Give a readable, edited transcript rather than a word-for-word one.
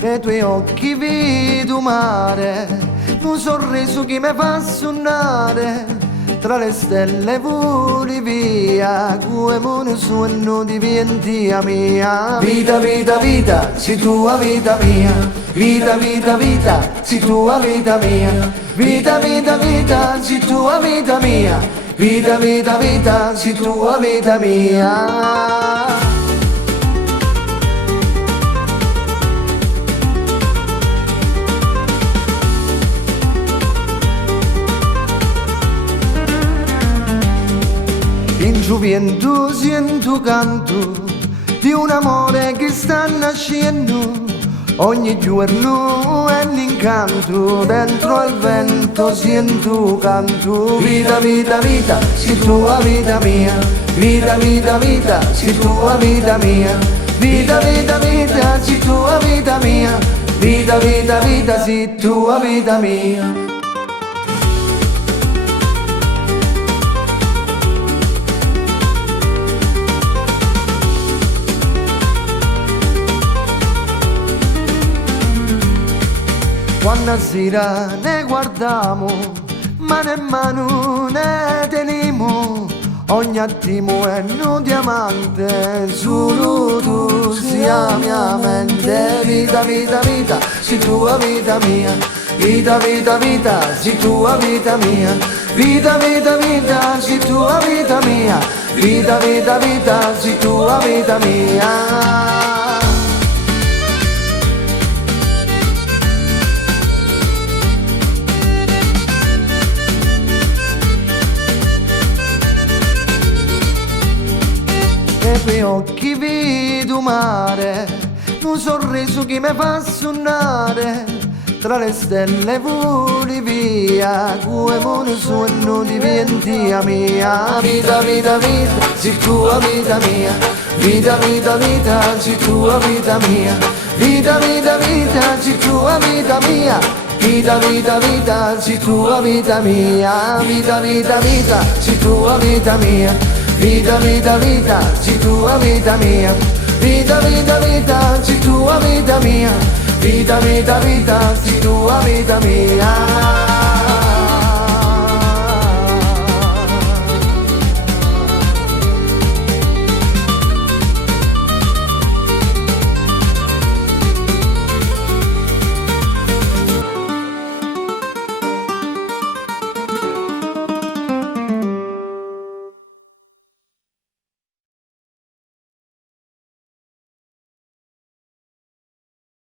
nei tuoi occhi vedo mare, un sorriso che mi fa suonare, tra le stelle voli via, come un sogno diventi a mia. Vita, vita, vita, sei tua vita mia, vita, vita, vita, sei tua vita mia, vita, vita, vita, sei tua vita mia, vita, vita, vita, sei tua vita mia. In gioventù sento canto di un amore che sta nascendo, ogni giorno è un incanto, dentro al vento sento canto. Vita, vita, vita, sei tua vita mia, vita, vita, vita, sei tua vita mia, vita, vita, vita, sei tua vita mia, vita, vita, vita, sei tua vita mia. Quando sera ne guardiamo, mano in mano ne teniamo, ogni attimo è un diamante, solo tu sia la mia mente. Vita, vita, vita, sei tua vita mia, vita, vita, vita, sei tua vita mia, vita, vita, vita, sei tua vita mia, vita, vita, vita, sei tua vita mia. Nei tuoi occhi vedo mare, un sorriso che mi fa suonare, tra le stelle voli via, come un sogno diventi a mia. Vita, vita, vita, sei tua vita mia, vita, vita, vita, sei tua vita mia, vita, vita, vita, sei tua vita mia, vita, vita, vita, sei tua vita mia, vita, vita, vita, sei tua vita mia, vita, vita, vita, sei tua vita mia, vita, vita, vita, sei tua vita mia, vita, vita, vita, sei tua vita mia.